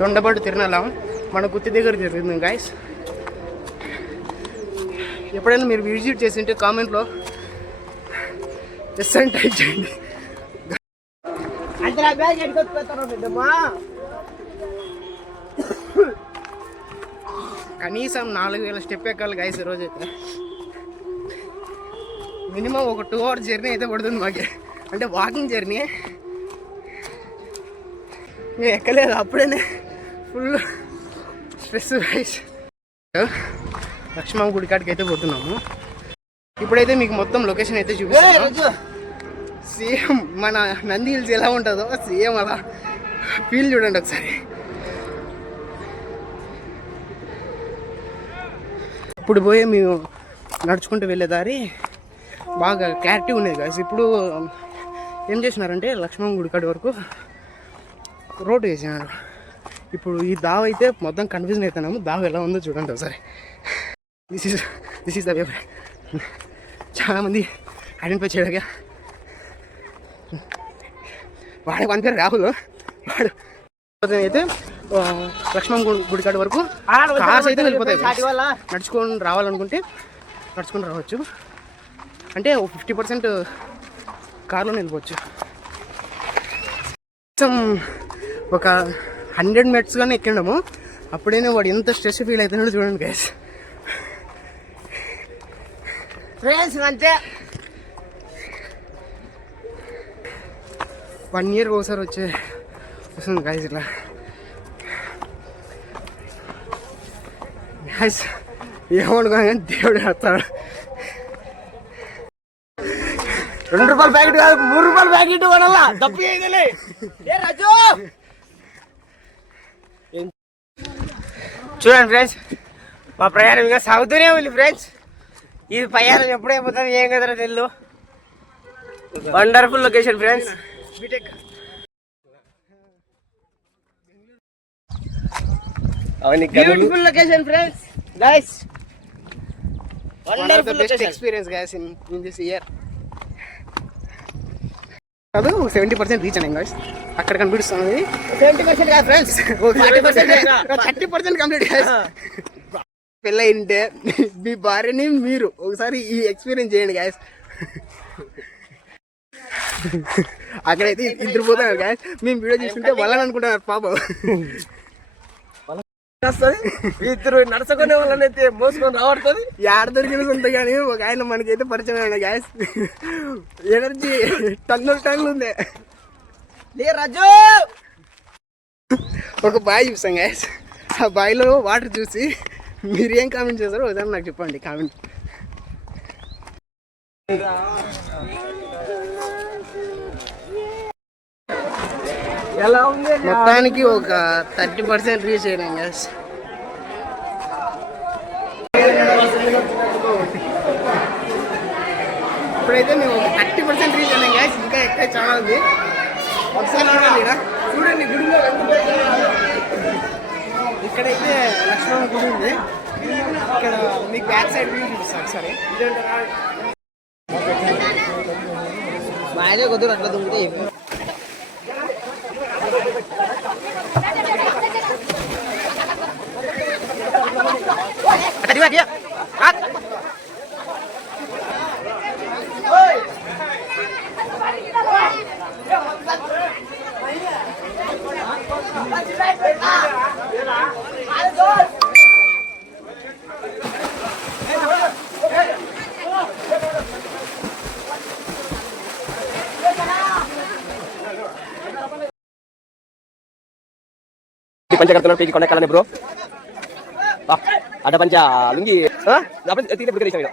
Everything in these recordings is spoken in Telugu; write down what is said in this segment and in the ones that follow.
తొండపాటు తిరణాల మన గుత్తి దగ్గర జరుగుతుంది గాయస్. ఎప్పుడైనా మీరు విజిట్ చేసి ఉంటే కామెంట్లో ఎస్ అని టైప్ చేయండి. కనీసం 4000 స్టెప్ ఎక్కాలి గాయస్ ఈరోజు అయితే. మినిమం ఒక 2 hours జర్నీ అయితే పడుతుంది మాకు, అంటే వాకింగ్ జర్నీ. నేను ఎక్కలేదు, అప్పుడే ఫుల్ స్ట్రెస్ గాయస్. లక్ష్మమ్మ గుడి కాడికి అయితే పోతున్నాము. ఇప్పుడైతే మీకు మొత్తం లొకేషన్ అయితే చూపిస్తాను. సేమ్ మన నంది హిల్స్ ఎలా ఉంటుందో సేమ్ అలా ఫీల్ చూడండి ఒకసారి. ఇప్పుడు పోయే మేము నడుచుకుంటూ వెళ్ళే దారి బాగా క్లారిటీ ఉండేది కాదు. ఇప్పుడు ఏం చేసినారంటే లక్ష్మమ్మ గుడి కాడి వరకు రోడ్డు వేసినారు. ఇప్పుడు ఈ దావ అయితే మొత్తం కన్ఫ్యూజన్ అవుతున్నాము. దావ ఎలా ఉందో చూడండి ఒకసారి. This is the way. చాలామంది ఐడెంటిఫై చేయగా వాడే పని పేరు రాహుల్. వాడు అయితే లక్ష్మమ్మ గుడి కాడి వరకు కార్స్ అయితే వెళ్ళిపోతాయి. నడుచుకొని రావాలనుకుంటే నడుచుకొని రావచ్చు, అంటే 50% కార్లోనే వెళ్ళిపోవచ్చు. ఒక 100 meters కానీ ఎక్కిండము. అప్పుడైనా వాడు ఎంత స్ట్రెస్ ఫీల్ అవుతున్నాడో చూడండి గైస్. ఫ్రెండ్స్ అంటే 1 year ఒకసారి వస్తుంది గైస్ ఇట్లా. గైస్ ఏమనుకున్నా కానీ దేవుడు వస్తాడు. 2 రూపాయల ప్యాకెట్ కాదు, 3 రూపాయల ప్యాకెట్ కొనాలా తప్పు చేయలే. చూడండి ఫ్రెండ్స్, మా ప్రయాణం ఇంకా సాగుతూనే ఉంది ఫ్రెండ్స్. ఈ ప్రయాణం ఎప్పుడైపోతుంది ఏం కదరా తెలు. Wonderful location friends. Beautiful location friends. Guys wonderful location experience guys in this year. కాదు 70% రీచ్ అయ్యాం గైస్. అక్కడ కనిపిస్తుంది 70% కాదు ఫ్రెండ్స్, 30% కంప్లీట్ గైస్. పెళ్ళయింటే మీ భార్యని మీరు ఒకసారి ఈ ఎక్స్పీరియన్స్ చేయండి గైస్. అక్కడైతే 2 పోతున్నారు గైస్. మేము వీడియో చూస్తుంటే వాళ్ళని అనుకుంటున్నారు పాపం. 2 నడుచుకునే వాళ్ళనైతే మోసుకొని రావడుతుంది. యాడ దొరికిన సొంత కానీ ఒక ఆయన మనకైతే పరిచయం అయినా గ్యాస్. ఎనర్జీ టన్నులు ఉంది. రాజు ఒక బాయ్ చూసాం గ్యాస్. ఆ బాయ్లో వాటర్ చూసి మీరు ఏం కామెంట్ చేస్తారో ఒకసారి నాకు చెప్పండి కామెంట్. ఎలా ఉంది మొత్తానికి ఒక 30% రీచ్ అయినాం గ్యాస్. ఇప్పుడైతే మేము 30% రీచ్ అయినాం గ్యాస్. ఇంకా ఎక్కడ చాలా ఉంది. ఒకసారి చూడండి గుడిలో ఇక్కడైతే లక్ష్మమ్మ గుడి ఉంది. ఇక్కడ మీకు బ్యాక్ సైడ్ వ్యూ చూపిస్తాను ఒకసారి. మా ఆయన కొద్దిగా అట్లా దుంగితే పంచకర్తలో పేజీ కొనకాలనే బ్రో. అడ్డ పంచ లుంగి తీరే ప్రిపరేషన్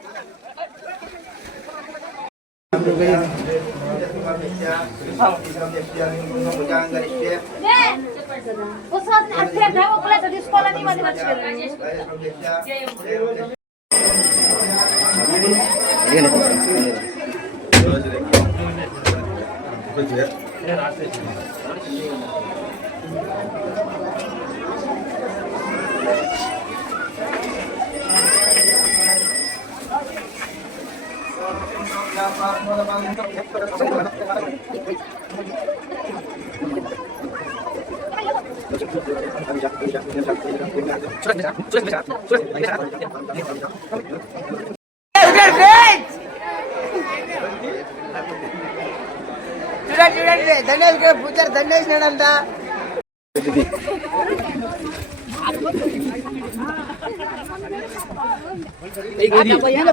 చూడండి దండేసి పూజారి దండేసినాడంట.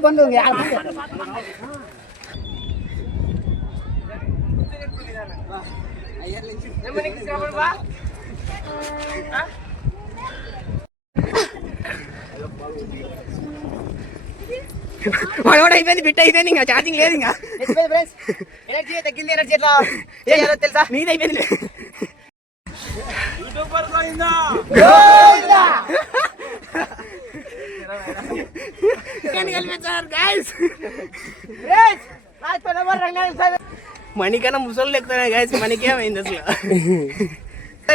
బంధు మనోడు అయిపోయింది, బిట్ అయిపోయింది, ఇంకా ఛార్జింగ్ లేదు. ఇంకా ఎనర్జీ తగ్గింది, ఎనర్జీ ఎట్లా చేయాలో తెలుసా? నీది అయిపోయింది. మణికన్నా ముసలు ఎక్కుతున్నాయి గాయస్. మనకేమైంది అసలు?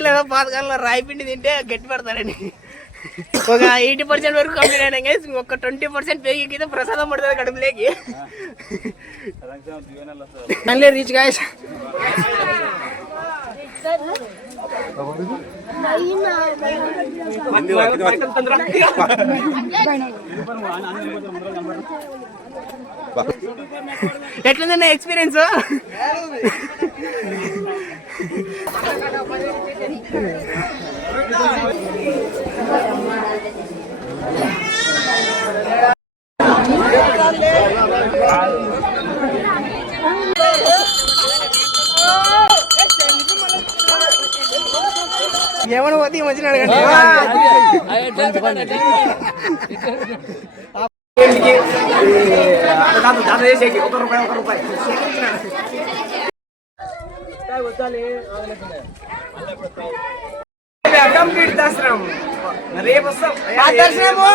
లేదా పాతకాలంలో రాయి పిండి తింటే గట్టి పడతారని ఒక 80% వరకు కంప్లీట్ అయినా గైస్. ఒక 20% పెరిగి ప్రసాదం పడుతుంది కడుపులేకి. మళ్ళీ రీచ్ గాయస్. ఎట్లుందన్న ఎక్స్పీరియన్స్? ఏమన్నా పోతే ఈ మధ్యన అడగండి. కంప్లీట్ దర్శనం రేపు వస్తాం. దర్శనము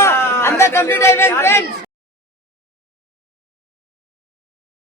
అంతా కంప్లీట్ అయిపోయింది ఫ్రెండ్స్.